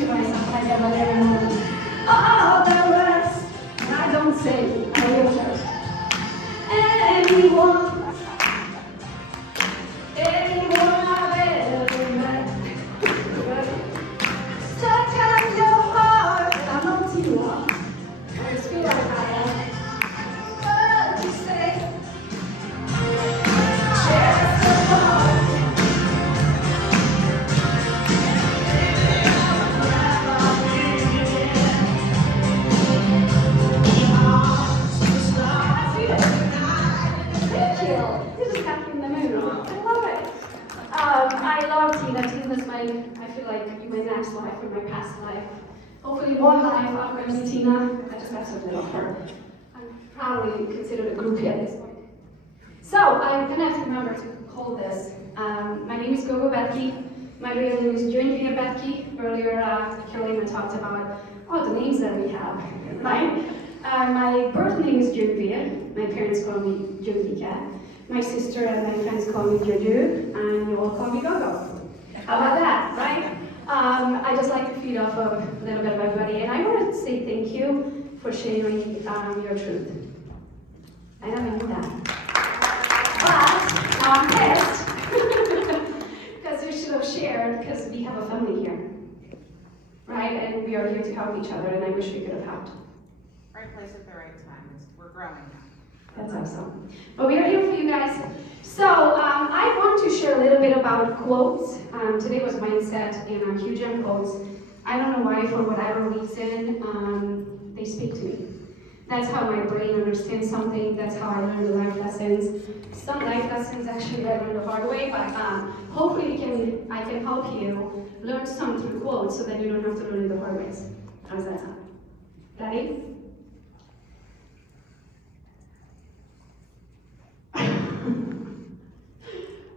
to myself like that every moment. Oh, the rest, I don't say, I realtor. Anyone I've ever met, stuck at your heart, I'm not too long. I just feel like I am. What to say? Just a heart. I love Tina. Tina's I feel like my next life or my past life. Hopefully one life I'm going to be Tina. I just got to love her. I'm probably considered a groupie at this point. So I'm going to have to remember to call this. My name is Gogo Bethke. My real name is Genevieve Bethke. Earlier, Kelly talked about all the names that we have, right? My birth name is Genevieve. My parents call me Genevieve. My sister and my friends call me Jojo, and you all call me Gogo. How about that, right? I just like to feed off of a little bit of everybody, and I want to say thank you for sharing your truth. I never knew that. But I'm pissed, because you should have shared, because we have a family here, right? And we are here to help each other, and I wish we could have helped. Right place at the right time. We're growing now. That's awesome. But we are here for you guys. So I want to share a little bit about quotes. Today was mindset, and I'm huge on quotes. I don't know why, for whatever reason, they speak to me. That's how my brain understands something. That's how I learn the life lessons. Some life lessons actually I learned the hard way, but hopefully I can help you learn some through quotes so that you don't have to learn it the hard ways. How does that sound? Ready?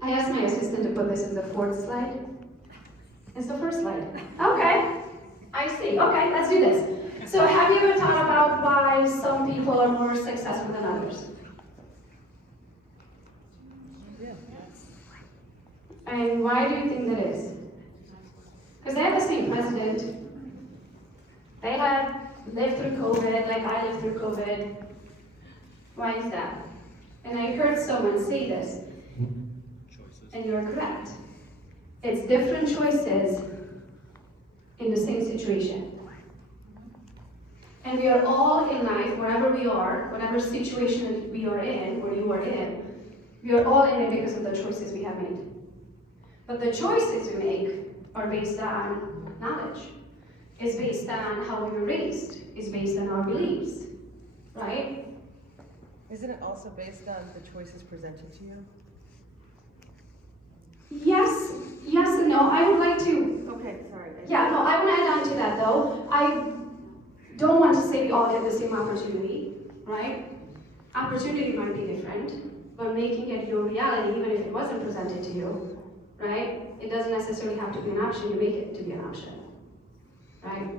I asked my assistant to put this as the fourth slide. It's the first slide. Okay, I see. Okay, let's do this. So have you ever thought about why some people are more successful than others? And why do you think that is? Because they have the same president. They have lived through COVID, like I lived through COVID. Why is that? And I heard someone say this. And you're correct. It's different choices in the same situation. And we are all in life, wherever we are, whatever situation we are in, or you are in, we are all in it because of the choices we have made. But the choices we make are based on knowledge. It's based on how we were raised. It's based on our beliefs, right? Isn't it also based on the choices presented to you? Yes and no. I would like to. Okay, sorry. Yeah, no, I want to add on to that though. I don't want to say we all get the same opportunity, right? Opportunity might be different, but making it your reality, even if it wasn't presented to you, right? It doesn't necessarily have to be an option. You make it to be an option, right?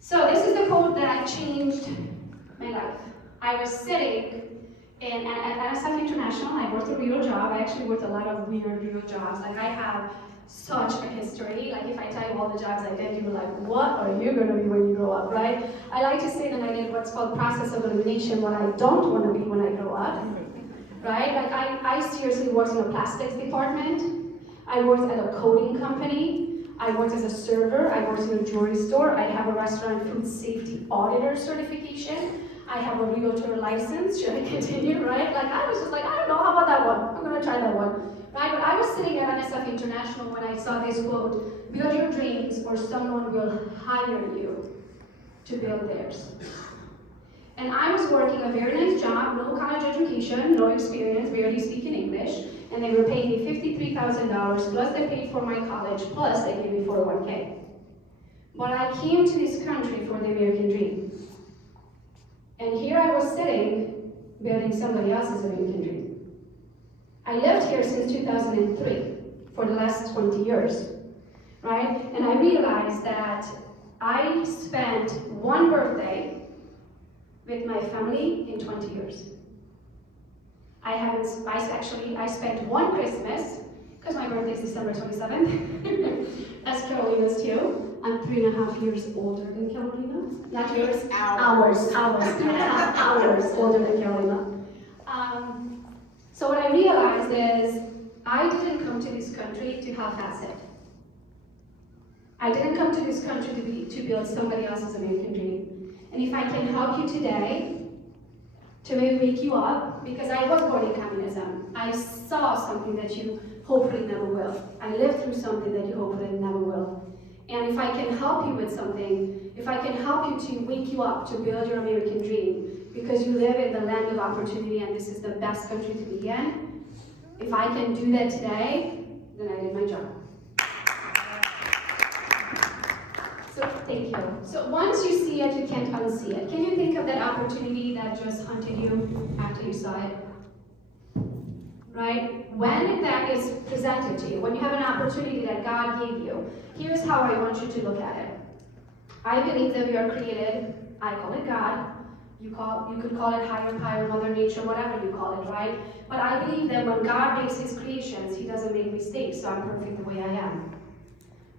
So this is the quote that changed my life. I was sitting at NSF International. I worked a real job. I actually worked a lot of weird real jobs. Like I have such a history. Like if I tell you all the jobs I did, you're like, what are you gonna be when you grow up, right? I like to say that I did what's called process of elimination, what I don't want to be when I grow up, right? Like I seriously worked in the plastics department. I worked at a coding company. I worked as a server. I worked in a jewelry store. I have a restaurant food safety auditor certification. I have a realtor license. Should I continue, right? Like I was just like, I don't know, how about that one? I'm gonna try that one, right? But I was sitting at NSF International when I saw this quote, build your dreams or someone will hire you to build theirs. And I was working a very nice job, no college education, no experience, barely speaking English, and they were paying me $53,000, plus they paid for my college, plus they gave me 401k. But I came to this country for the American dream. And here I was sitting, building somebody else's American dream. I lived here since 2003, for the last 20 years, right? And I realized that I spent one birthday with my family in 20 years. I spent one Christmas, because my birthday is December 27th, as Carolina's too, I'm 3.5 years older than Carolina. Not years, Hours. hours. 3.5 hours older than Carolina. So what I realized is I didn't come to this country to half-ass it. I didn't come to this country to build somebody else's American dream. And if I can help you today, to maybe wake you up, because I was born in communism. I saw something that you hopefully never will. I lived through something that you hopefully never will. And if I can help you with something, if I can help you to wake you up to build your American dream, because you live in the land of opportunity and this is the best country to be in, if I can do that today, then I did my job. So thank you. So once you see it, you can't unsee it. Can you think of that opportunity that just hunted you after you saw it? Right? When that is presented to you, when you have an opportunity that God gave you, here's how I want you to look at it. I believe that we are created, I call it God, you could call it higher power, Mother Nature, whatever you call it, right? But I believe that when God makes his creations, he doesn't make mistakes, so I'm perfect the way I am.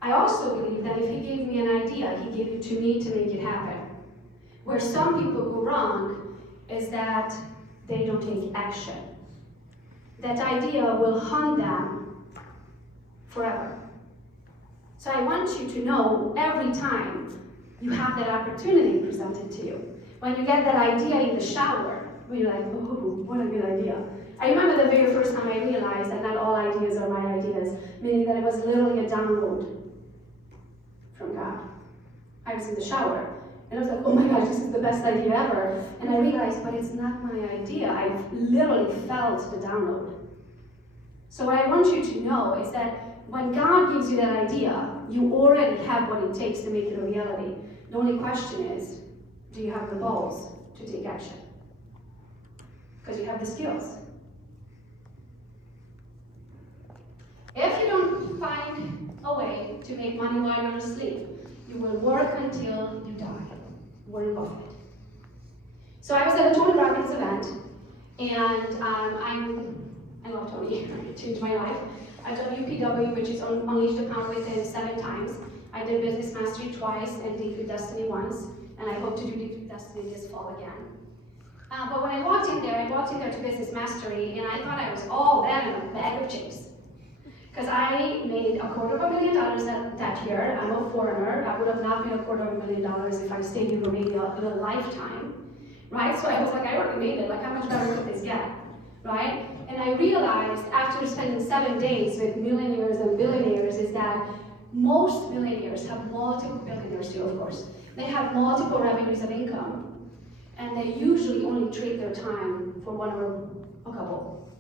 I also believe that if he gave me an idea, he gave it to me to make it happen. Where some people go wrong is that they don't take action. That idea will haunt them forever. So I want you to know every time you have that opportunity presented to you. When you get that idea in the shower, when you're like, oh, what a good idea. I remember the very first time I realized that not all ideas are my ideas, meaning that it was literally a download from God. I was in the shower, and I was like, oh my gosh, this is the best idea ever. And I realized, but it's not my idea. I've literally felt the download. So what I want you to know is that when God gives you that idea, you already have what it takes to make it a reality. The only question is, do you have the balls to take action? Because you have the skills. If you don't find a way to make money while you're asleep, you will work until you die. Warren Buffett. So I was at a Tony Robbins event, and I love Tony. It changed my life. I've done UPW, which is Unleash the Power Within 7 times. I did Business Mastery twice and Date with Destiny once, and I hope to do Date with Destiny this fall again. But when I walked in there to Business Mastery, and I thought I was all that in a bag of chips. Because I made $250,000 that year. I'm a foreigner. I would have not made $250,000 if I stayed in Romania a lifetime, right? So I was like, I already made it. Like, how much better could this get, right? And I realized after spending 7 days with millionaires and billionaires is that most millionaires have multiple billionaires too, of course. They have multiple revenues of income, and they usually only trade their time for one or a couple.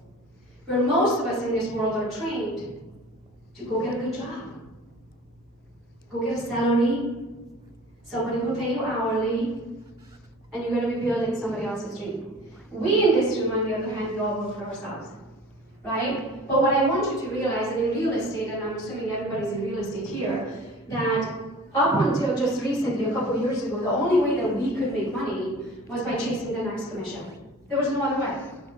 Where most of us in this world are trained to go get a good job. Go get a salary, somebody will pay you hourly, and you're going to be building somebody else's dream. We in this room, on the other hand, we all work for ourselves, right? But what I want you to realize that in real estate, and I'm assuming everybody's in real estate here, that up until just recently, a couple years ago, the only way that we could make money was by chasing the next commission. There was no other way.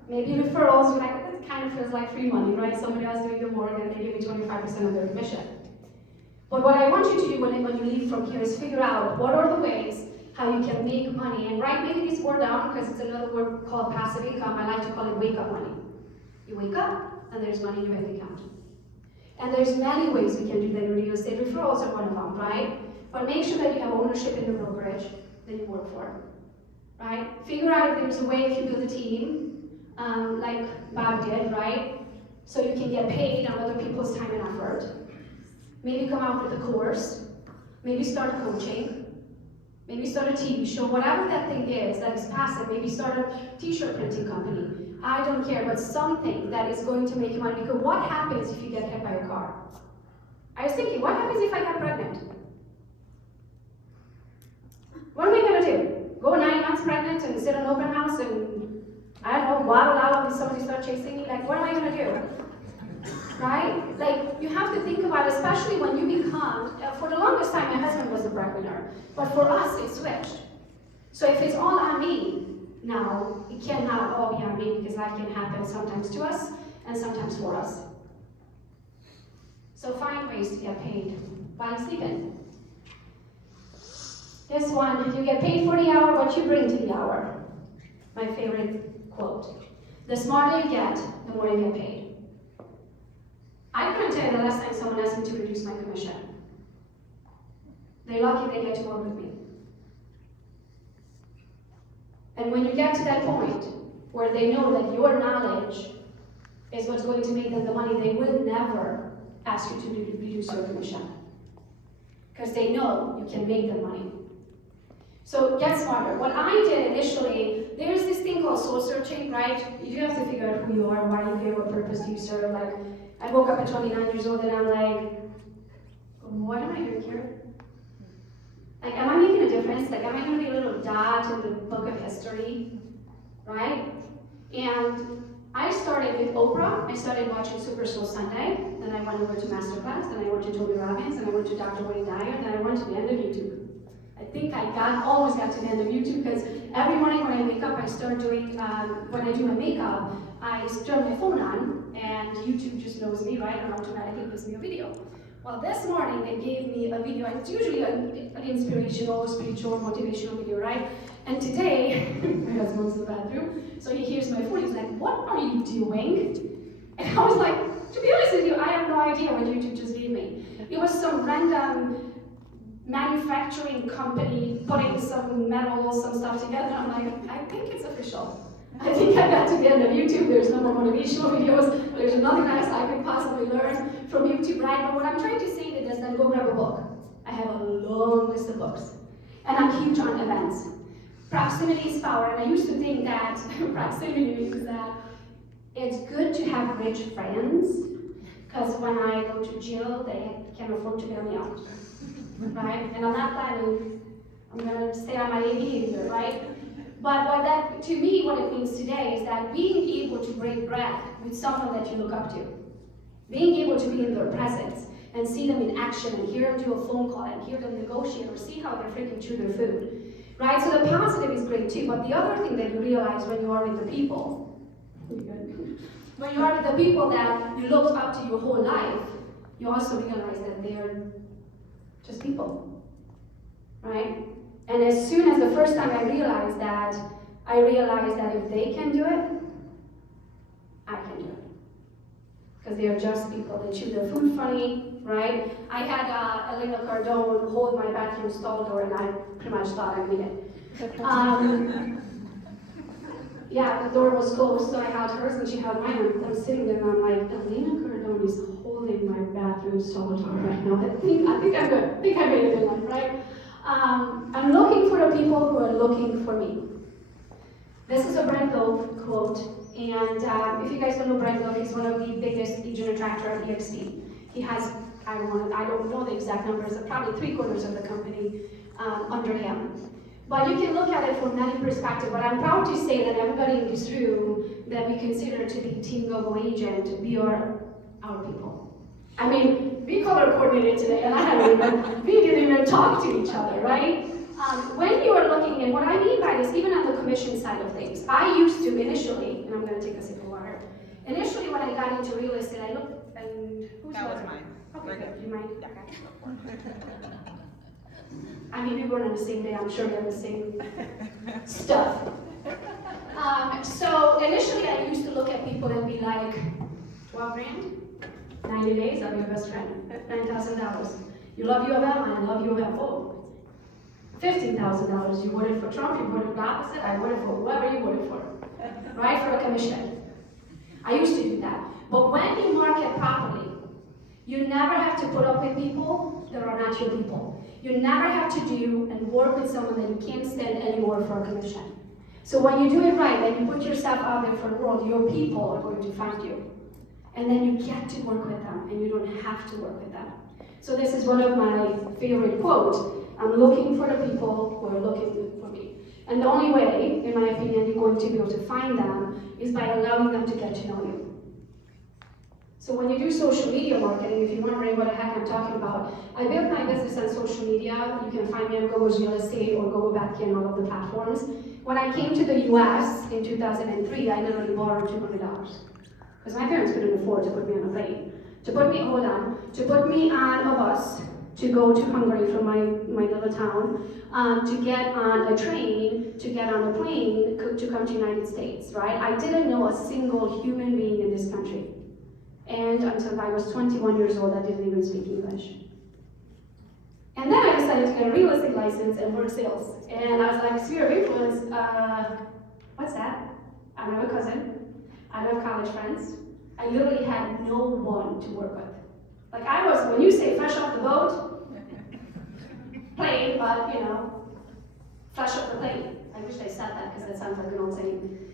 Maybe referrals, you're like, it kind of feels like free money, right? Somebody else doing the work and they give me 25% of their commission. But what I want you to do when you leave from here is figure out what are the ways how you can make money. And write maybe this word down because it's another word called passive income. I like to call it wake up money. You wake up and there's money in your bank account. And there's many ways we can do that in real estate. Referrals are one of them, right? But make sure that you have ownership in the brokerage that you work for, right? Figure out if there's a way if you build a team, like Bob did, right? So you can get paid on other people's time and effort. Maybe come out with a course. Maybe start coaching. Maybe start a TV show. Whatever that thing is that is passive. Maybe start a t-shirt printing company. I don't care, but something that is going to make you money. Because what happens if you get hit by a car? I was thinking, what happens if I get pregnant? What am I going to do? Go 9 months pregnant and sit in an open house and, I don't know, waddle out and somebody start chasing me? Like, what am I going to do? Right? Like, you have to think about it, especially when you become, for the longest time, my husband was a breadwinner. But for us, it switched. So if it's all on me, now, it cannot all be on me because life can happen sometimes to us and sometimes for us. So find ways to get paid while sleeping. This one, you get paid for the hour, what you bring to the hour. My favorite quote. The smarter you get, the more you get paid. I couldn't tell you the last time someone asked me to reduce my commission. They're lucky they get to work with me. And when you get to that point where they know that your knowledge is what's going to make them the money, they will never ask you to reduce your commission. Because they know you can make them money. So get smarter. What I did initially, there's this thing called soul searching, right? You have to figure out who you are, why you here, what purpose do you serve. Like, I woke up at 29 years old and I'm like, what am I doing here? Like, am I making a difference? Like, am I going to be a little dot in the book of history, right? And I started with Oprah. I started watching Super Soul Sunday. Then I went over to Masterclass. Then I went to Tony Robbins. Then I went to Dr. Wayne Dyer. Then I went to the end of YouTube. I think I always got to the end of YouTube because every morning when I wake up, I start doing, when I do my makeup, I turn my phone on and YouTube just knows me, right? And automatically gives me a video. Well, this morning they gave me a video, and it's usually an inspirational, spiritual, motivational video, right? And today, my husband's in the bathroom, so he hears my phone, he's like, what are you doing? And I was like, to be honest with you, I have no idea what YouTube just gave me. It was some random manufacturing company putting some metal, some stuff together. I'm like, I think it's official. I think I got to the end of YouTube. There's no more motivational videos. There's nothing else I could possibly learn from YouTube, right? But what I'm trying to say is that go grab a book. I have a long list of books. And I'm huge on events. Proximity is power. And I used to think that proximity means that it's good to have rich friends, because when I go to jail, they can afford to bail me out. Right? And I'm not planning, I'm going to stay on my AD either, right? But what that, to me, what it means today is that being able to break bread with someone that you look up to, being able to be in their presence and see them in action and hear them do a phone call and hear them negotiate or see how they're freaking chew their food, right? So the positive is great too, but the other thing that you realize when you are with the people, when you are with the people that you looked up to your whole life, you also realize that they're just people, right? And as soon as the first time I realized that if they can do it, I can do it. Because they are just people. They chew their food funny, right? I had Elena Cardone hold my bathroom stall door, and I pretty much thought I made it. Yeah, the door was closed, so I held hers, and she held mine. And I'm sitting there, and I'm like, Elena Cardone is holding my bathroom stall door right now. I think I'm good. I think I made it in life, right? I'm looking for the people who are looking for me. This is a Brent Gove quote, and if you guys don't know Brent Gove, he's one of the biggest agent attractor at EXP. He has, I don't know the exact numbers, probably 3/4 of the company under him. But you can look at it from many perspectives, but I'm proud to say that everybody in this room that we consider to be Team Gogo agent, we are our people. I mean, we color coordinated today, and we didn't even talk to each other, right? When you are looking, and what I mean by this, even on the commission side of things, I used to initially, and I'm going to take a sip of water. Initially, when I got into real estate, I looked, and who's That was mine. Okay, good. Do you mind? Yeah, go for it. I mean, we were on the same day. I'm sure we have the same stuff. So initially, I used to look at people and be like, 12 grand, 90 days, I'm your best friend. $9,000. You love U of M, I love U of M. Oh, $15,000. You voted for Trump, you voted the opposite, I voted for whoever you voted for. Right, for a commission. I used to do that. But when you market properly, you never have to put up with people that are not your people. You never have to do and work with someone that you can't stand anymore for a commission. So when you do it right and you put yourself out there for the world, your people are going to find you. And then you get to work with them, and you don't have to work with them. So this is one of my favorite quotes. I'm looking for the people who are looking for me. And the only way, in my opinion, you're going to be able to find them is by allowing them to get to know you. So when you do social media marketing, if you're wondering what the heck I'm talking about, I built my business on social media. You can find me on Gogo's Real Estate or Gogo Bethke and all of the platforms. When I came to the US in 2003, I literally borrowed $200. Because my parents couldn't afford to put me on a plane. To put me on a bus, to go to Hungary from my little town, to get on a train, to get on a plane, to come to the United States, right? I didn't know a single human being in this country. And until I was 21 years old, I didn't even speak English. And then I decided to get a real estate license and work sales. And I was like, sphere of influence, what's that? I don't have a cousin. I don't have college friends. I literally had no one to work with. Like I was, when you say fresh off the boat, plane, but you know, fresh off the plane. I wish I said that because that sounds like an old saying.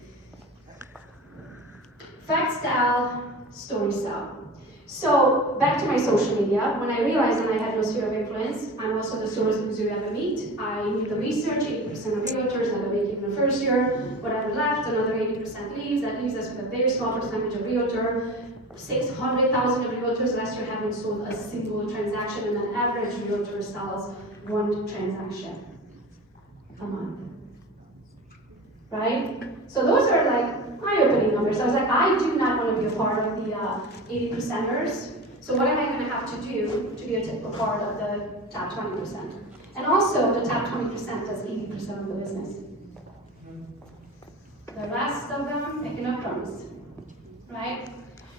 Fact style, story style. So back to my social media, when I realized that I had no sphere of influence, I'm also the slowest loser you ever meet. I knew the research, 80% of realtors never make it in the first year. Whatever left, another 80% leaves. That leaves us with a very small percentage of realtor. 600,000 of realtors last year haven't sold a single transaction, and an average realtor sells one transaction a month. Right? So those are like eye-opening numbers. I was like, I do not want to be a part of the 80%ers. So what am I going to have to do to be a part of the top 20%? And also, the top 20% does 80% of the business. The rest of them picking up crumbs, right?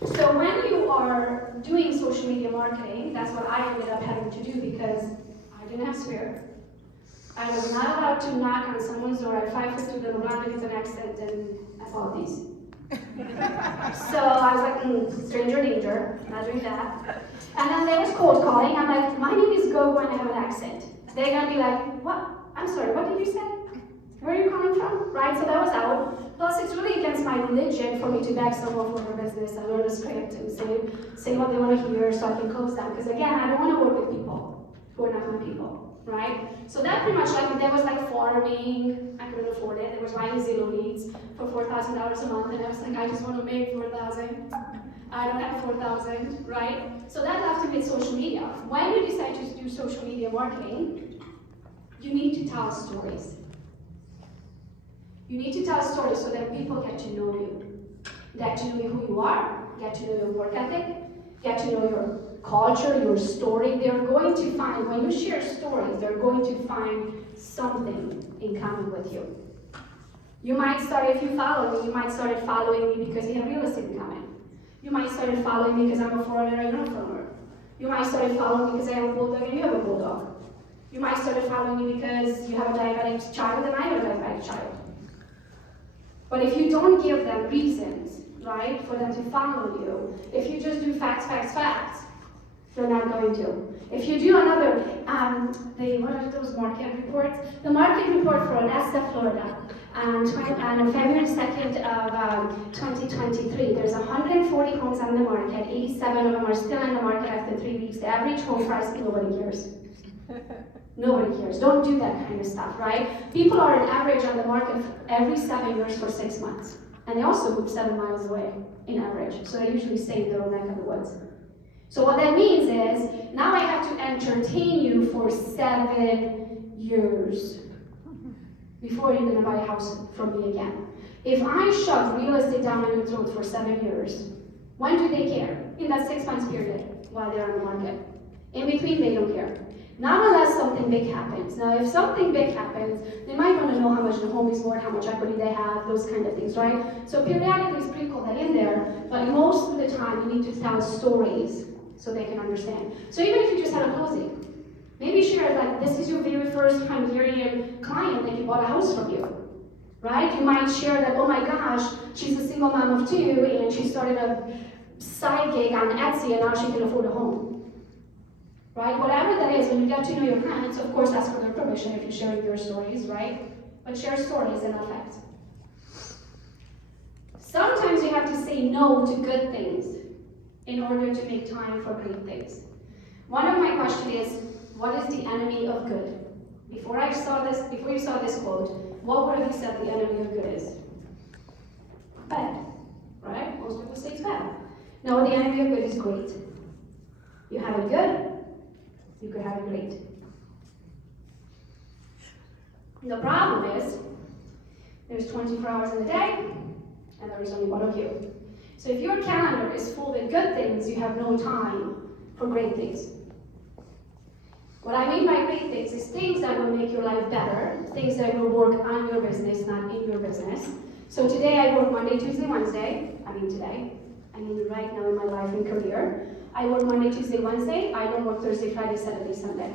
So when you are doing social media marketing, that's what I ended up having to do because I didn't have Sphere. I was not allowed to knock on someone's door at 5:50 with a London with an accent and apologies. So I was like, stranger danger, not doing that. And then there was cold calling. I'm like, my name is Gogo and I have an accent. They're gonna be like, what? I'm sorry, what did you say? Where are you coming from? Right, so that was out. Plus, it's really against my religion for me to beg someone for their business and learn a script and say what they want to hear so I can close them. Because again, I don't want to work with people who are not my people, right? So that pretty much like, there was like farming, I couldn't afford it. There was buying Zillow leads for $4,000 a month, and I was like, I just want to make $4,000. I don't have $4,000, right? So that left me with social media. When you decide to do social media marketing, you need to tell stories. You need to tell stories so that people get to know you. Get to know who you are, get to know your work ethic, get to know your culture, your story. They're going to find, when you share stories, they're going to find something in common with you. You might start, if you follow me, you might start following me because you have real estate in common. You might start following me because I'm a foreigner and you're a foreigner. You might start following me because I have a bulldog and you have a bulldog. You might start following me because you have a diabetic child and I have a diabetic child. But if you don't give them reasons, right, for them to follow you, if you just do facts, they're not going to. If you do another, what are those market reports? The market report for Anesta, Florida, on February 2nd of 2023, there's 140 homes on the market, 87 of them are still on the market after 3 weeks. The average home price, nobody cares. Nobody cares. Don't do that kind of stuff, right? People are on average on the market every 7 years for 6 months. And they also move 7 miles away, in average. So they usually stay in their own neck of the woods. So what that means is, now I have to entertain you for 7 years before you're gonna buy a house from me again. If I shove real estate down your throat for 7 years, when do they care? In that 6 months period, while they're on the market. In between, they don't care. Not unless something big happens. Now, if something big happens, they might want to know how much the home is worth, how much equity they have, those kind of things, right? So periodically sprinkle that in there, but most of the time you need to tell stories so they can understand. So even if you just had a closing, maybe share like, this is your very first Hungarian client that you bought a house from you, right? You might share that, oh my gosh, she's a single mom of 2 and she started a side gig on Etsy and now she can afford a home. Right? Whatever that is, when you get to know your clients, of course, ask for their permission if you're sharing your stories, right? But share stories and not facts. Sometimes you have to say no to good things in order to make time for great things. One of my questions is, what is the enemy of good? Before you saw this quote, what would have you said the enemy of good is? Bad, right? Most people say it's bad. No, the enemy of good is great. You have it good, you could have it great. The problem is, there's 24 hours in a day, and there is only one of you. So if your calendar is full with good things, you have no time for great things. What I mean by great things is things that will make your life better, things that will work on your business, not in your business. So today I work Monday, Tuesday, Wednesday. I mean right now in my life and career. I work Monday, Tuesday, Wednesday. I don't work Thursday, Friday, Saturday, Sunday.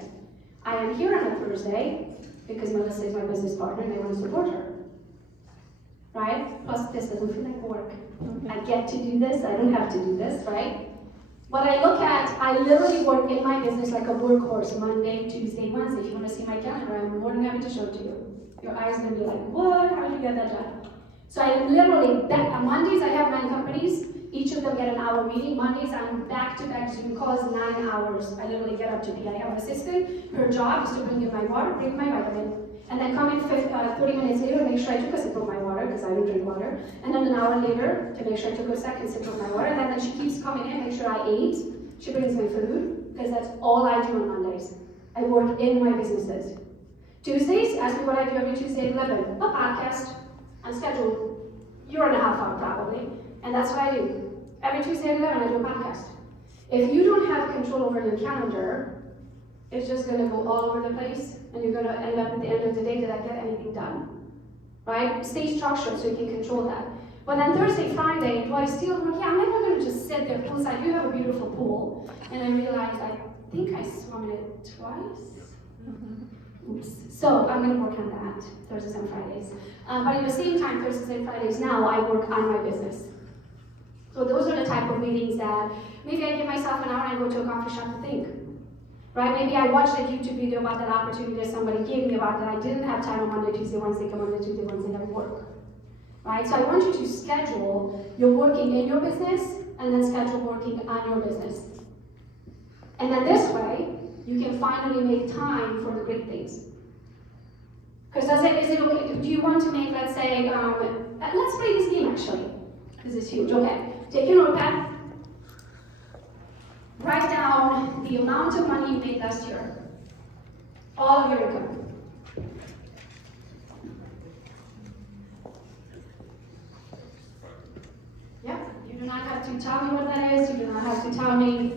I am here on a Thursday because Melissa is my business partner and I want to support her. Right? Plus this doesn't feel like work. I get to do this, I don't have to do this, right? What I look at, I literally work in my business like a workhorse, Monday, Tuesday, Wednesday. If you want to see my calendar, I'm more than happy to show it to you. Your eyes are going to be like, what? How did you get that done? So I literally, on Mondays I have 9 companies. Each of them get an hour meeting. Mondays I'm back-to-back Zoom calls, 9 hours. I literally get up to be. I have an assistant. Her job is to bring in my water, bring my vitamin, and then come in 30 minutes later to make sure I took a sip of my water, because I don't drink water. And then an hour later to make sure I took a second sip of my water. And then she keeps coming in, make sure I ate. She brings me food, because that's all I do on Mondays. I work in my businesses. Tuesdays, ask me what I do every Tuesday at 11. A podcast. I'm scheduled year and a half out probably. And that's what I do. Every Tuesday at 11, I do a podcast. If you don't have control over your calendar, it's just going to go all over the place, and you're going to end up at the end of the day, did I get anything done? Right? Stay structured so you can control that. But then Thursday, Friday, do I still work? Yeah, I'm never going to just sit there poolside. You have a beautiful pool. And I realized I think I swam in it twice. Oops. So I'm going to work on that, Thursdays and Fridays. But at the same time, Thursdays and Fridays now, I work on my business. So those are the type of meetings that maybe I give myself an hour and go to a coffee shop to think. Right? Maybe I watched a YouTube video about that opportunity that somebody gave me about that I didn't have time on Monday, Tuesday, Wednesday, come Monday, Tuesday, Wednesday, I work. Right? So I want you to schedule your working in your business and then schedule working on your business. And then this way, you can finally make time for the great things. Because do you want to make, let's say, let's play this game actually. This is huge. Okay. Take your notepad. Write down the amount of money you made last year. All of your income. Yeah, you do not have to tell me what that is. You do not have to tell me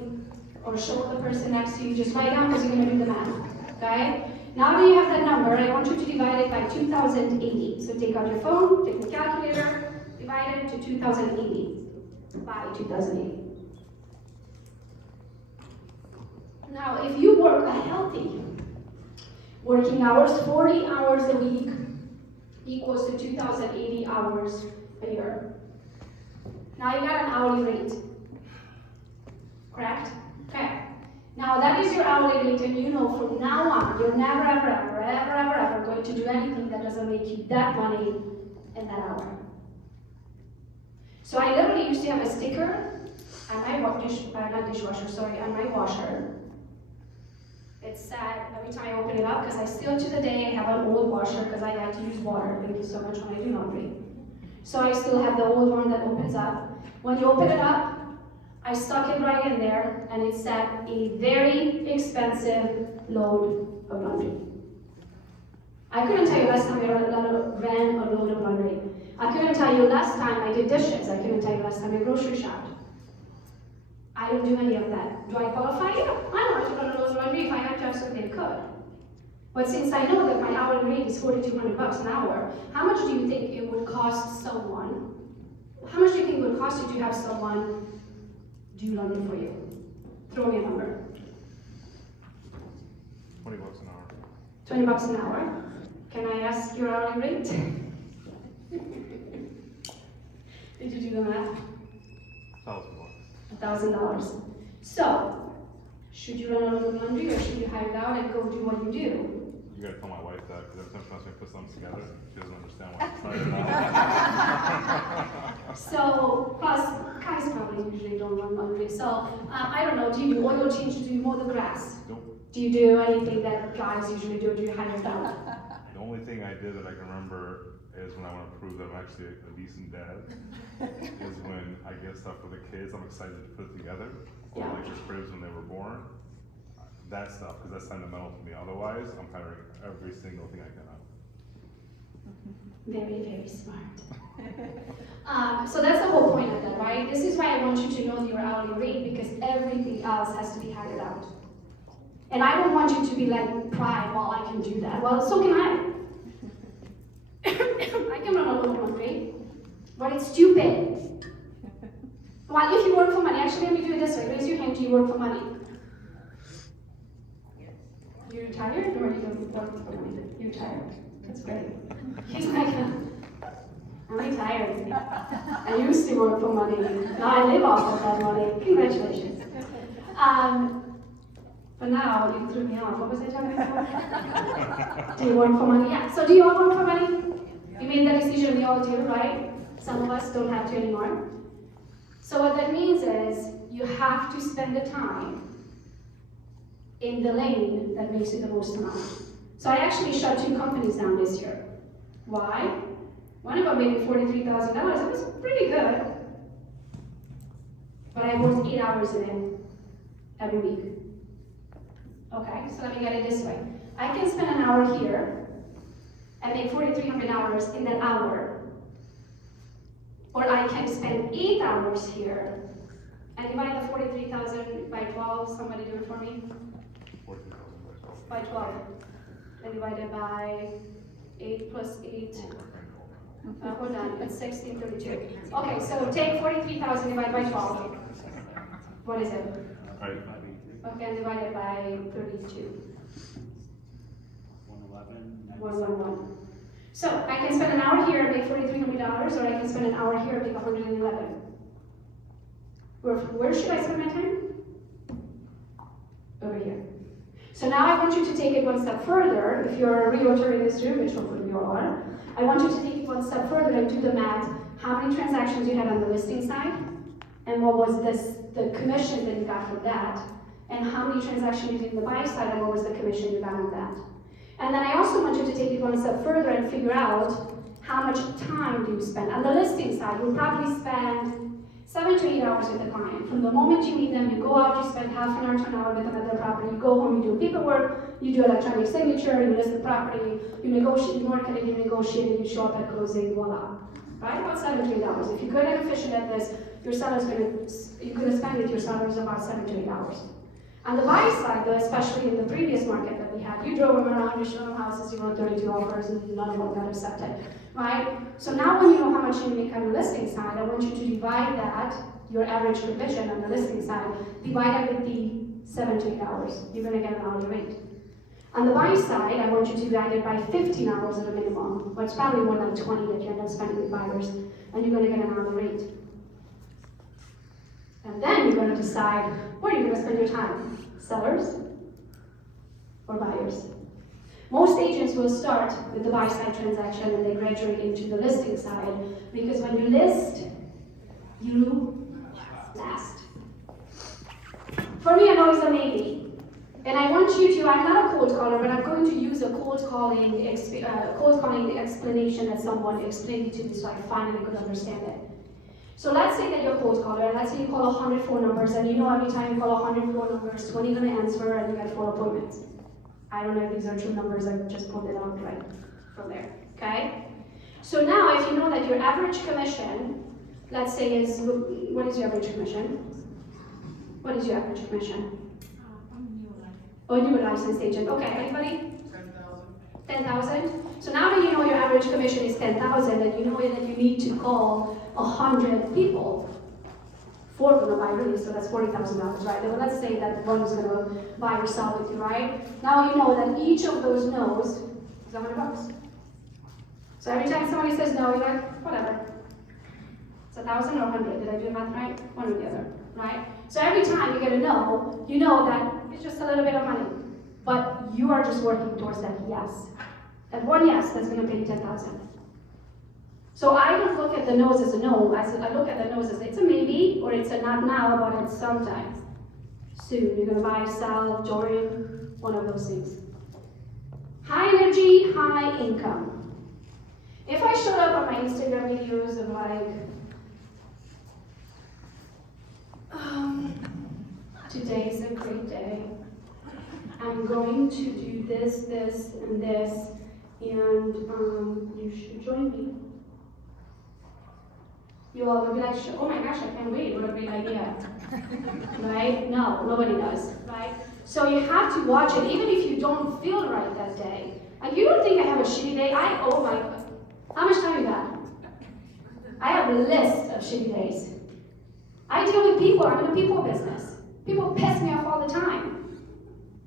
or show the person next to you. Just write down because you're going to do the math. Okay? Now that you have that number, I want you to divide it by 2080. So take out your phone, take the calculator, divide it to 2080 by 2080. Now, if you work a healthy working hours, 40 hours a week equals to 2,080 hours a year. Now you got an hourly rate, correct? Okay. Now that is your hourly rate, and you know from now on, you're never, ever going to do anything that doesn't make you that money in that hour. So I literally used to have a sticker on my on my washer. It's sad every time I open it up because I still to the day have an old washer because I like to use water. Thank you so much when I do laundry. So I still have the old one that opens up. When you open it up, I stuck it right in there and it said a very expensive load of laundry. I couldn't tell you last time I ran a load of laundry. I couldn't tell you last time I did dishes. I couldn't tell you last time I grocery shopped. I don't do any of that. Do I qualify? Yeah, I know I could run a load of laundry if I had to have something I could. But since I know that my hourly rate is $4,200 an hour, how much do you think it would cost someone? How much do you think it would cost you to have someone do laundry for you? Throw me a number. $20 an hour. $20 an hour. Can I ask your hourly rate? Did you do the math? $1,000. So, should you run a load of laundry or should you hire it out and go do what you do? You gotta tell my wife that because every time she wants me to put something together, she doesn't understand why I'm trying it out. So, plus, guys probably usually don't run laundry. So, I don't know, do you do oil change? Do you mow the grass? Nope. Do you do anything that guys usually do? Do you hire it out? The only thing I did that I can remember is when I want to prove that I'm actually a decent dad, is when I get stuff for the kids, I'm excited to put it together. Or Yeah. like the cribs when they were born. That stuff, because that's sentimental to me. Otherwise, I'm hiring every single thing I can out. Very, very smart. So that's the whole point of that, right? This is why I want you to know your hourly rate, because everything else has to be hired out. And I don't want you to be like, pride, well, I can do that. Well, so can I. I can run a local country, but it's stupid. Well, if you work for money, actually, let me do it this way. Raise your hand, do you work for money? You're retired or you don't work for money? You're retired. That's great. He's like, I'm retired. I used to work for money. Now I live off of that money. Congratulations. But now you threw me off. What was I talking about? Do you work for money? Yeah. So do you all work for money? You made that decision, we all do, right? Some of us don't have to anymore. So what that means is you have to spend the time in the lane that makes you the most amount. So I actually shut 2 companies down this year. Why? One of them made me $43,000. It was pretty good. But I worked 8 hours in it every week. Okay, so let me get it this way. I can spend an hour here and make $4,300 in that hour. Or I can spend 8 hours here and divide the 43,000 by 12. Somebody do it for me? 40,000 By 12. And divide it by 8 plus 8. Hold on, it's 1632. Okay, so take 43,000 divided by 12. What is it? Okay, and divide it by 32. 111. So I can spend an hour here and make $4,300, or I can spend an hour here and make 111. Where should I spend my time? Over here. So now I want you to take it one step further. If you're a realtor in this room, which hopefully you all are, I want you to take it one step further and do the math. How many transactions you had on the listing side, and what was the commission that you got from that, and how many transactions you did on the buy side, and what was the commission you got on that. And then I also want you to take it one step further and figure out how much time do you spend. On the listing side, you'll probably spend 7 to 8 hours with the client. From the moment you meet them, you go out, you spend half an hour to an hour with them at their property, you go home, you do paperwork, you do electronic signature, you list the property, you negotiate, you market it, you negotiate it, you show up at closing, voila. Right? About 7 to 8 hours. If you're good and efficient at this, you're gonna spend with your sellers about 7 to 8 hours. On the buy side, though, especially in the previous market that we had, you drove them around, you showed them houses, you wrote 32 offers, and none of them got accepted, right? So now when you know how much you make on the listing side, I want you to divide that, your average commission on the listing side, divide it with the 7 to 8 hours. You're gonna get an hourly rate. On the buy side, I want you to divide it by 15 hours at a minimum, but it's probably more than 20 that you end up spending with buyers, and you're gonna get an hourly rate. And then you're going to decide where you're going to spend your time, sellers or buyers. Most agents will start with the buy side transaction and they graduate into the listing side, because when you list, you last. For me, I know it's a maybe. And I want you to, I'm not a cold caller, but I'm going to use a cold calling explanation that someone explained to me so I finally could understand it. So let's say that you're a cold caller, and let's say you call 100 phone numbers, and you know every time you call 100 phone numbers, 20 are going to answer, and you get 4 appointments. I don't know if these are true numbers, I just pulled it out right from there, okay? So now if you know that your average commission, let's say is, what is your average commission? What is your average commission? Oh, you're a licensed agent. Okay, anybody? 10,000. 10,000? So now that you know your average commission is 10,000, and you know that you need to call 100 people, 4 are going to buy really, so that's $40,000, right? Well, let's say that one is going to buy or sell with you, right? Now you know that each of those no's is $100. So every time somebody says no, you're like, whatever. It's 1,000 or 100. Did I do the math right? One or the other, right? So every time you get a no, you know that it's just a little bit of money, but you are just working towards that yes. That one yes, that's going to pay you 10,000. So I don't look at the no's as a no. I look at the no's as it's a maybe, or it's a not now, but it's sometime. Soon. You're going to buy, sell, join, one of those things. High energy, high income. If I showed up on my Instagram videos of like, today is a great day. I'm going to do this, this, and this, and you should join me. You all would be like, oh my gosh, I can't wait, what a great idea. Right? No, nobody does, right? So you have to watch it, even if you don't feel right that day. Like, you don't think I have a shitty day? Oh my God. How much time you got? I have a list of shitty days. I deal with people, I'm in the people business. People piss me off all the time,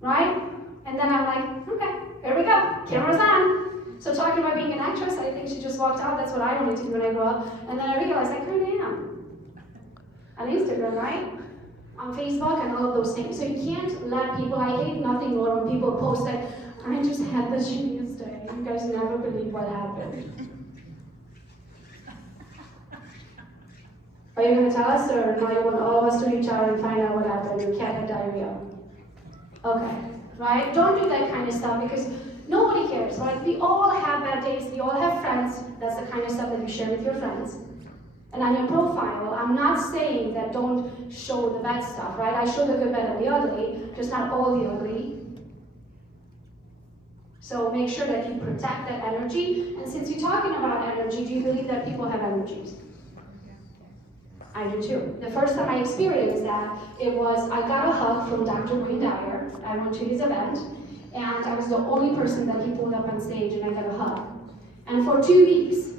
right? And then I'm like, okay, here we go, camera's on. So talking about being an actress, I think she just walked out, that's what I wanted to do when I grew up. And then I realized I kind of am. On Instagram, right? On Facebook and all of those things. So you can't let people, I hate nothing more when people post that, I just had the shittiest day. You guys never believe what happened. Are you going to tell us, or now you want all of us to reach out and find out what happened? Your cat had diarrhea. Okay, right? Don't do that kind of stuff because nobody cares, right? We all have bad days. We all have friends. That's the kind of stuff that you share with your friends. And on your profile, I'm not saying that don't show the bad stuff, right? I show the good, bad, and the ugly, just not all the ugly. So make sure that you protect that energy. And since you're talking about energy, do you believe that people have energies? I do too. The first time I experienced that, it was, I got a hug from Dr. Wayne Dyer. I went to his event, and I was the only person that he pulled up on stage, and I got a hug. And for 2 weeks,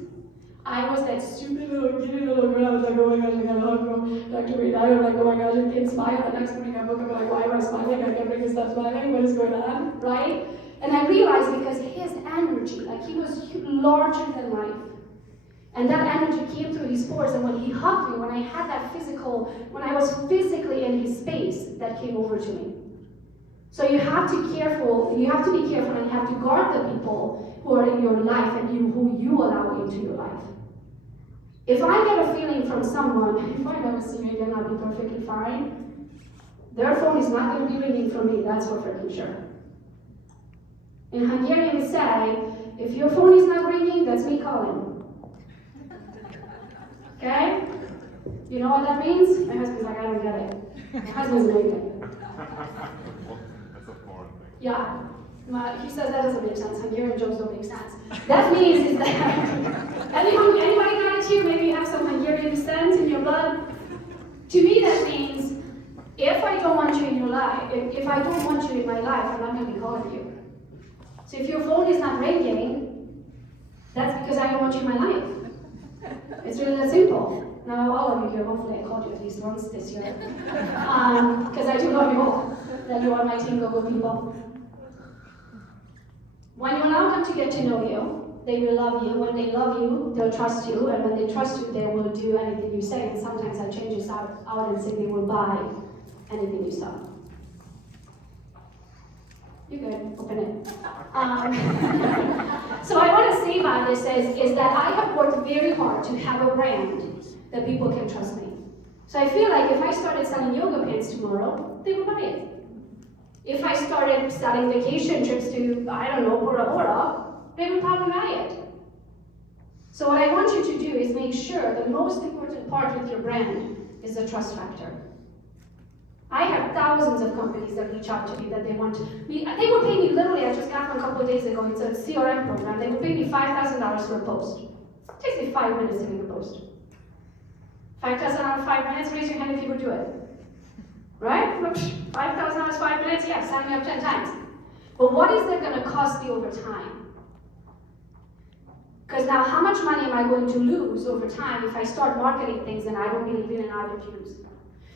I was that stupid little giddy little girl. I was like, oh my gosh, I got a hug from Dr. Wayne Dyer. I'm like, oh my gosh, I can't smile. The next morning I woke up, I'm like, why am I smiling? I can't make stop smiling. What is going on, right? And I realized because his energy, like he was larger than life. And that energy came through his pores, and when he hugged me, when I had that physical, when I was physically in his space, that came over to me. So you have to be careful, and you have to guard the people who are in your life and who you allow into your life. If I get a feeling from someone, if I never see me again, I'll be perfectly fine. Their phone is not going to be ringing for me, that's for freaking sure. In Hungarian we say, if your phone is not ringing, that's me calling. Okay? You know what that means? My husband's like, I don't get it. My husband's American. That's a foreign thing. Yeah. He says that doesn't make sense. Hungarian jokes don't make sense. That means is that anybody got it here? Maybe you have some Hungarian descent in your blood. To me, that means if I don't want you in your life, if I don't want you in my life, I'm not going to be calling you. So if your phone is not ringing, that's because I don't want you in my life. It's really that simple. Now, all of you here, hopefully I called you at least once this year. Because I do love you all, that you are my team Gogo people. When you allow them to get to know you, they will love you. When they love you, they'll trust you. And when they trust you, they will do anything you say. And sometimes I change this out and say they will buy anything you sell. You good, open it. So I want to say about this is that I have worked very hard to have a brand that people can trust me. So I feel like if I started selling yoga pants tomorrow, they would buy it. If I started selling vacation trips to, I don't know, Bora Bora, they would probably buy it. So what I want you to do is make sure the most important part with your brand is the trust factor. I have thousands of companies that reach out to me that they want me. They would pay me literally. I just got one a couple of days ago. It's a CRM program. They would pay me $5,000 for a post. It takes me 5 minutes to make a post. $5,000 in 5 minutes. Raise your hand if you would do it. Right? $5,000 5 minutes. Yeah, sign me up 10 times. But what is that going to cost me over time? Because now, how much money am I going to lose over time if I start marketing things and I don't believe in and I refuse?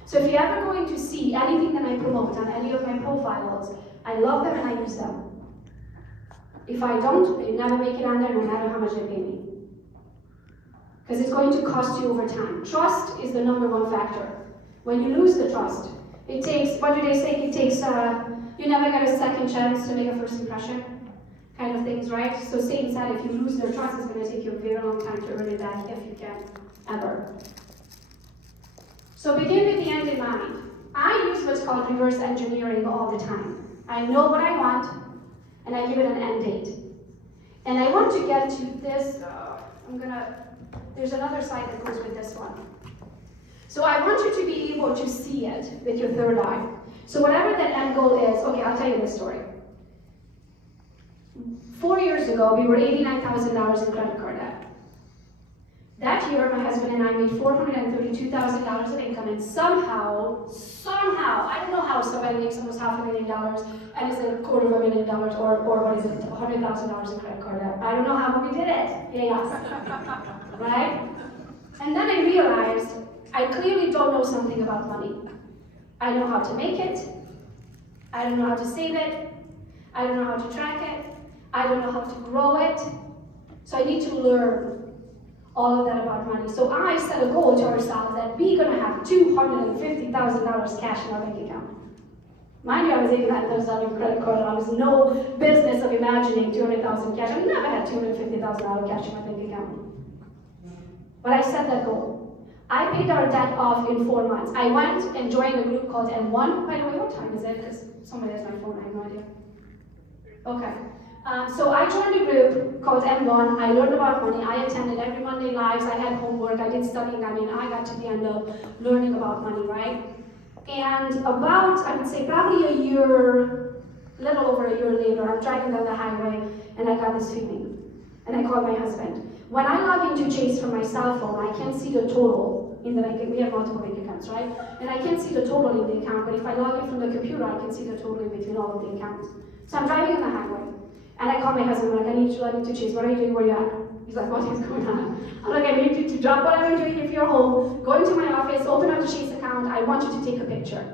So if you're ever going to see anything that I promote on any of my profiles, I love them and I use them. If I don't, they never make it on there no matter how much they pay me. Because it's going to cost you over time. Trust is the #1 factor. When you lose the trust, it takes, what do they say? It takes, you never get a second chance to make a first impression, kind of things, right? So Satan said if you lose their trust, it's going to take you a very long time to earn it back if you can, ever. So begin with the end in mind. I use what's called reverse engineering all the time. I know what I want, and I give it an end date. And I want to get to this, there's another side that goes with this one. So I want you to be able to see it with your third eye. So whatever that end goal is, okay, I'll tell you this story. 4 years ago, we were $89,000 in credit card debt. That year, my husband and I made $432,000 in income, and somehow, I don't know how somebody makes almost $500,000 and is $250,000 or what is it, $100,000 in credit card debt. I don't know how we did it. Yes. Right? And then I realized I clearly don't know something about money. I know how to make it. I don't know how to save it. I don't know how to track it. I don't know how to grow it. So I need to learn all of that about money. So I set a goal to ourselves that we're going to have $250,000 cash in our bank account. Mind you, I was $89,000 in credit card, and I was no business of imagining $200,000 cash. I never had $250,000 cash in my bank account. But I set that goal. I paid our debt off in 4 months. I went and joined a group called M1. By the way, what time is it? Because somebody has my phone, I have no idea. Okay. So I joined a group called M1. I learned about money. I attended every Monday lives. I had homework. I did studying. I mean, I got to the end of learning about money, right? And about, I would say, probably a little over a year later, I'm driving down the highway and I got this feeling. And I called my husband. When I log into Chase from my cell phone, I can't see the total in the bank. We have multiple bank accounts, right? And I can't see the total in the account, but if I log in from the computer, I can see the total in between all of the accounts. So I'm driving on the highway. And I call my husband, I'm like, I need you to log into Chase. What are you doing? Where are you at? He's like, what is going on? I'm like, I need you to drop what I'm doing if you're home, go into my office, open up the Chase account. I want you to take a picture.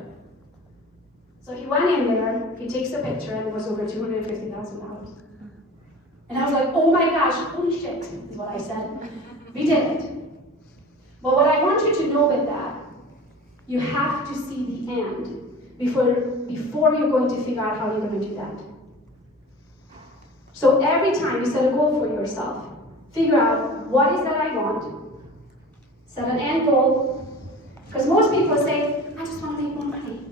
So he went in there, he takes a picture, and it was over $250,000. And I was like, oh my gosh, holy shit, is what I said. We did it. But what I want you to know with that, you have to see the end before you're going to figure out how you're going to do that. So every time you set a goal for yourself, figure out what is that I want, set an end goal, because most people say, I just want to make more money.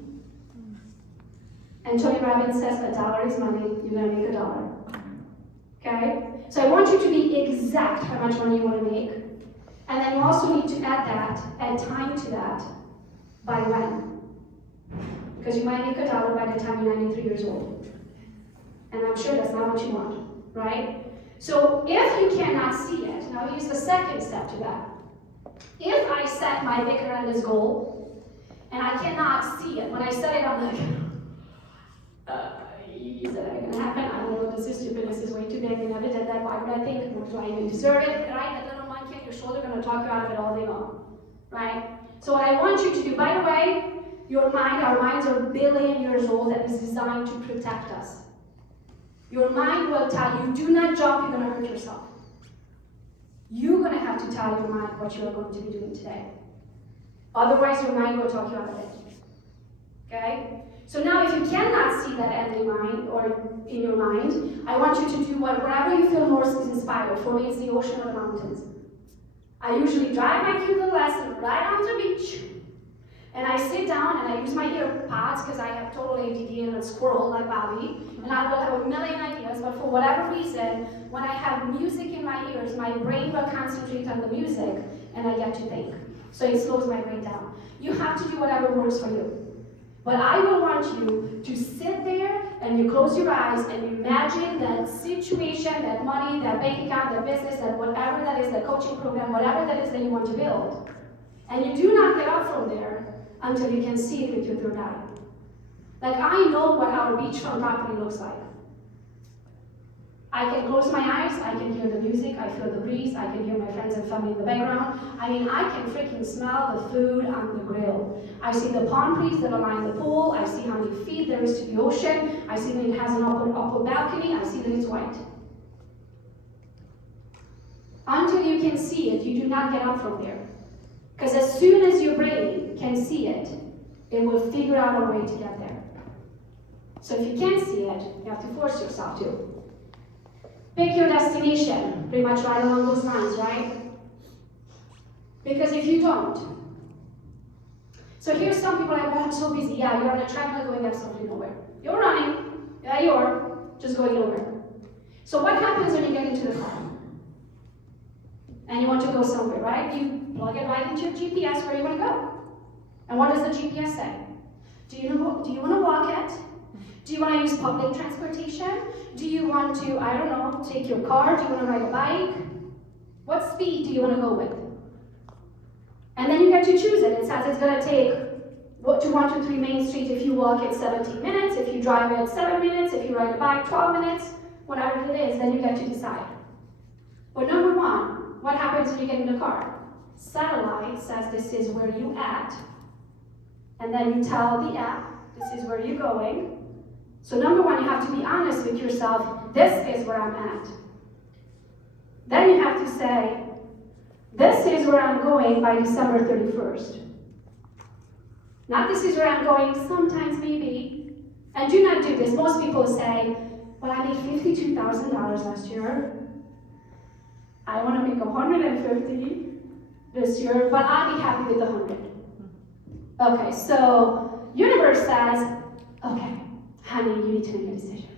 And Tony Robbins says, $1 is money, you're going to make $1. Okay? So I want you to be exact how much money you want to make. And then you also need to add time to that. By when? Because you might make $1 by the time you're 93 years old. And I'm sure that's not what you want, right? So if you cannot see it, now here's the second step to that. If I set my big horrendous goal, and I cannot see it, when I set it, I'm like, is that going to happen? I don't know, this is stupid, this is way too big, I never did that, why would I think, do I even deserve it, right? That little monkey on your shoulder going to talk you out of it all day long, right? So what I want you to do, by the way, our minds are a billion years old and is designed to protect us. Your mind will tell you, do not jump, you're going to hurt yourself. You're going to have to tell your mind what you are going to be doing today. Otherwise, your mind will talk you out of it. Okay? So now if you cannot see that end in mind or in your mind, I want you to do whatever you feel most is inspired. For me, it's the ocean or the mountains. I usually drive my cute little ass right on the beach. And I sit down and I use my ear pods because I have total ADD and a squirrel like Bobby. And I will have a million ideas, but for whatever reason, when I have music in my ears, my brain will concentrate on the music and I get to think. So it slows my brain down. You have to do whatever works for you. But I will want you to sit there and you close your eyes and you imagine that situation, that money, that bank account, that business, that whatever that is, that coaching program, whatever that is that you want to build. And you do not get up from there until you can see it with your third eye. Like I know what our beachfront property looks like. I can close my eyes, I can hear the music, I feel the breeze, I can hear my friends and family in the background. I mean, I can freaking smell the food on the grill. I see the palm trees that align the pool, I see how many feet there is to the ocean, I see that it has an upper balcony, I see that it's white. Until you can see it, you do not get up from there. Because as soon as your brain can see it, it will figure out a way to get there. So if you can't see it, you have to force yourself to. Pick your destination, pretty much right along those lines, right? Because if you don't, so here's some people like, oh, I'm so busy. Yeah, you're on a treadmill going absolutely nowhere. You're running. Yeah, you are. Just going nowhere. So what happens when you get into the car? And you want to go somewhere, right? You plug it right into your GPS where you want to go. And what does the GPS say? Do you want to walk it? Do you want to use public transportation? Do you want to, I don't know, take your car? Do you want to ride a bike? What speed do you want to go with? And then you get to choose it. It says it's going to take to 123 Main Street if you walk it 17 minutes, if you drive it 7 minutes, if you ride a bike 12 minutes, whatever it is, then you get to decide. But number one, what happens when you get in the car? Satellite says this is where you at, and then you tell the app, this is where you're going. So number one, you have to be honest with yourself, this is where I'm at. Then you have to say, this is where I'm going by December 31st. Not this is where I'm going, sometimes maybe. And do not do this. Most people say, well, I made $52,000 last year. I want to make 150 this year, but I'll be happy with the 100. Okay, so universe says, okay, honey, you need to make a decision.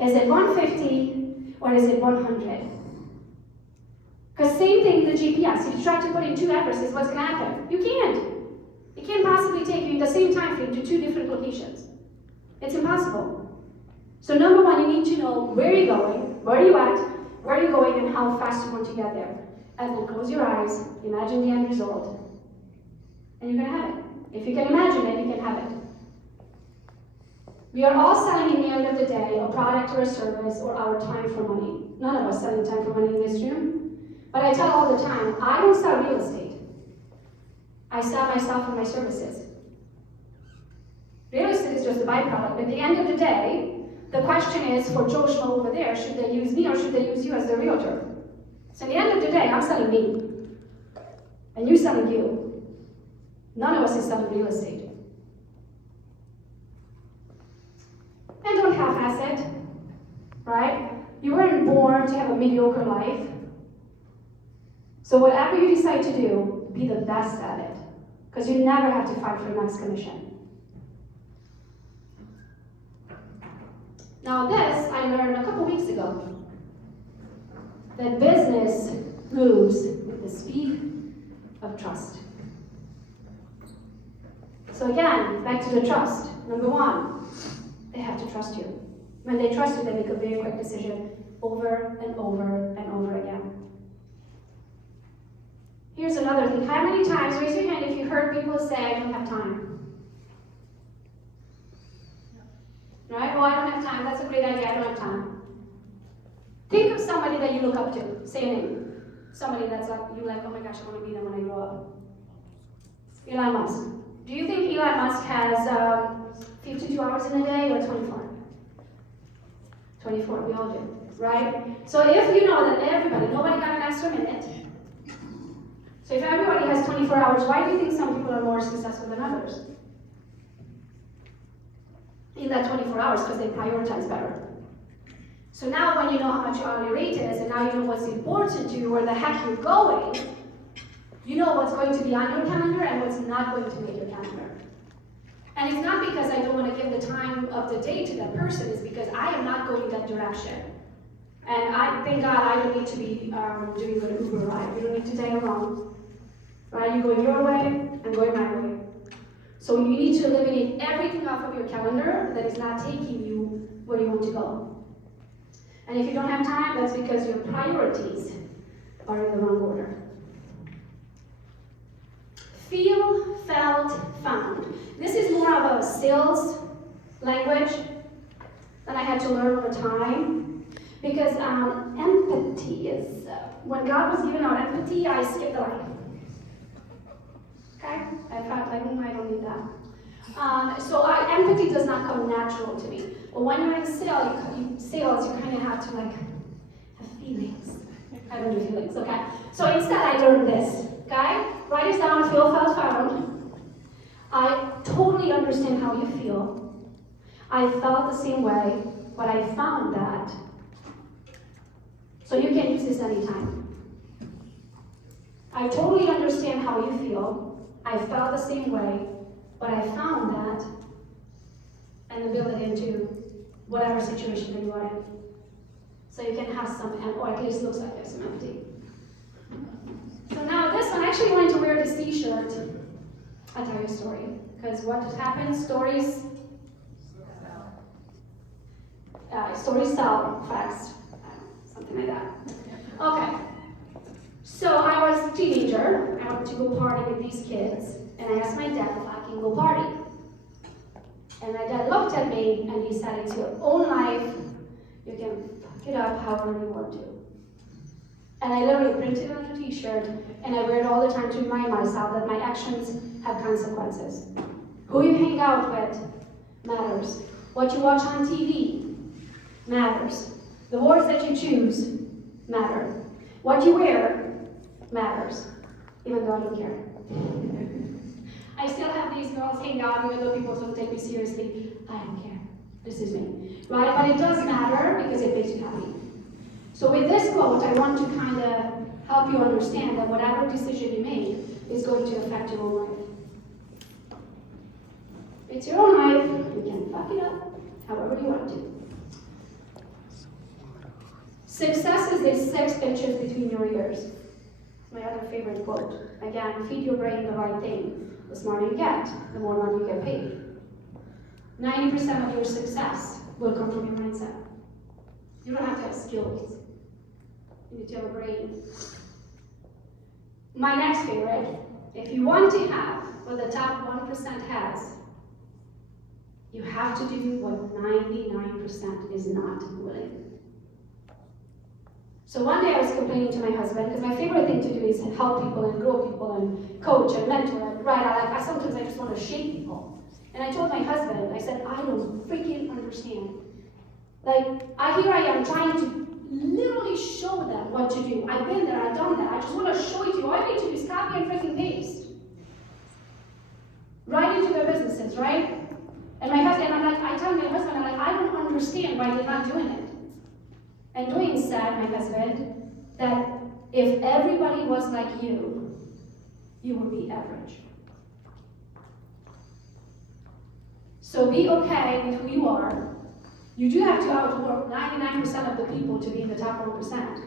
Is it 150 or is it 100? Because same thing with the GPS. If you try to put in two addresses, what's going to happen? You can't. It can't possibly take you in the same time frame to two different locations. It's impossible. So number one, you need to know where you're going, where you're at, where you're going, and how fast you want to get there. And then close your eyes, imagine the end result, and you're going to have it. If you can imagine it, you can have it. We are all selling in the end of the day a product or a service or our time for money. None of us selling time for money in this room. But I tell all the time, I don't sell real estate. I sell myself and my services. Real estate is just a byproduct. At the end of the day, the question is for Joe Schmo over there, should they use me or should they use you as their realtor? So at the end of the day, I'm selling me. And you're selling you. None of us is selling real estate. And don't half-ass it, right? You weren't born to have a mediocre life. So whatever you decide to do, be the best at it. Because you never have to fight for your next commission. Now this, I learned a couple weeks ago. That business moves with the speed of trust. So again, back to the trust. Number one, they have to trust you. When they trust you, they make a very quick decision over and over and over again. Here's another thing. How many times, raise your hand if you heard people say, I don't have time. Right? Oh, I don't have time. That's a great idea. I don't have time. Think of somebody that you look up to. Say a name. Somebody that's like, you're like, oh my gosh, I want to be there when I grow up. Elon Musk. Do you think Elon Musk has 52 hours in a day or 24? 24, we all do, right? So if you know that everybody, nobody got an extra minute, so if everybody has 24 hours, why do you think some people are more successful than others? In that 24 hours, because they prioritize better. So now when you know how much your hourly rate is, and now you know what's important to you, where the heck you're going, you know what's going to be on your calendar and what's not going to make your calendar. And it's not because I don't want to give the time of the day to that person, it's because I am not going that direction. And I thank God I don't need to be doing an Uber ride. You don't need to tag along. Right? You're going your way, I'm going my way. So you need to eliminate everything off of your calendar that is not taking you where you want to go. And if you don't have time, that's because your priorities are in the wrong order. Feel, felt, found. This is more of a sales language that I had to learn over time. Because empathy is, when God was giving out empathy, I skipped the line. Okay? I felt like, I don't need that. So empathy does not come natural to me. But when you're in sales, you kind of have to like have feelings. I don't do feelings, okay? So instead I learned this, okay? Write it down, feel, felt, found. I totally understand how you feel. I felt the same way, but I found that. So you can use this anytime. I totally understand how you feel. I felt the same way, but I found that and build it into whatever situation that you are in. So you can have some, or at least looks like there's some empty. So now this one, I actually wanted to wear this t-shirt. I'll tell you a story. Because what happens, stories sell fast. Something like that. Okay. So I was a teenager, I wanted to go party with these kids, and I asked my dad if I can go party. And my dad looked at me and he said, it's your own life, you can fuck it up however you want to. And I literally printed it on a t-shirt and I wear it all the time to remind myself that my actions have consequences. Who you hang out with matters. What you watch on TV matters. The words that you choose matter. What you wear matters, even though I don't care. I still have these girls hang out, even though people don't take me seriously. I don't care. This is me. Right? But it does matter because it makes you happy. So with this quote, I want to kind of help you understand that whatever decision you make is going to affect your own life. It's your own life. You can fuck it up however you want to. Success is the 6 inches between your ears. My other favorite quote. Again, feed your brain the right thing. The smarter you get, the more money you get paid. 90% of your success will come from your mindset. You don't have to have skills. You need to have a brain. My next favorite, if you want to have what the top 1% has, you have to do what 99% is not willing. So one day I was complaining to my husband, because my favorite thing to do is help people and grow people and coach and mentor, right? I sometimes I just want to shake people. And I told my husband, I said, I don't freaking understand. Like, here I am trying to literally show them what to do. I've been there, I've done that. I just want to show it to you. All you need to do is copy and freaking paste. Right into their businesses, right? And my husband, I tell my husband, I don't understand why they're not doing it. And Dwayne said, my husband, that if everybody was like you would be average. So be okay with who you are. You do have to outwork 99% of the people to be in the top 1%.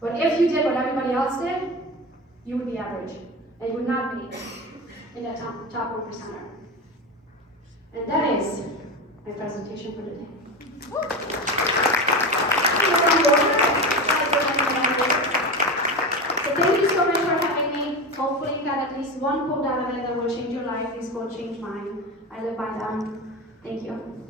But if you did what everybody else did, you would be average. And you would not be in that top 1%er. And that is my presentation for today. So thank you so much for having me. Hopefully you got at least one quote out of it that will change your life. This quote changed mine. I live by them. Thank you.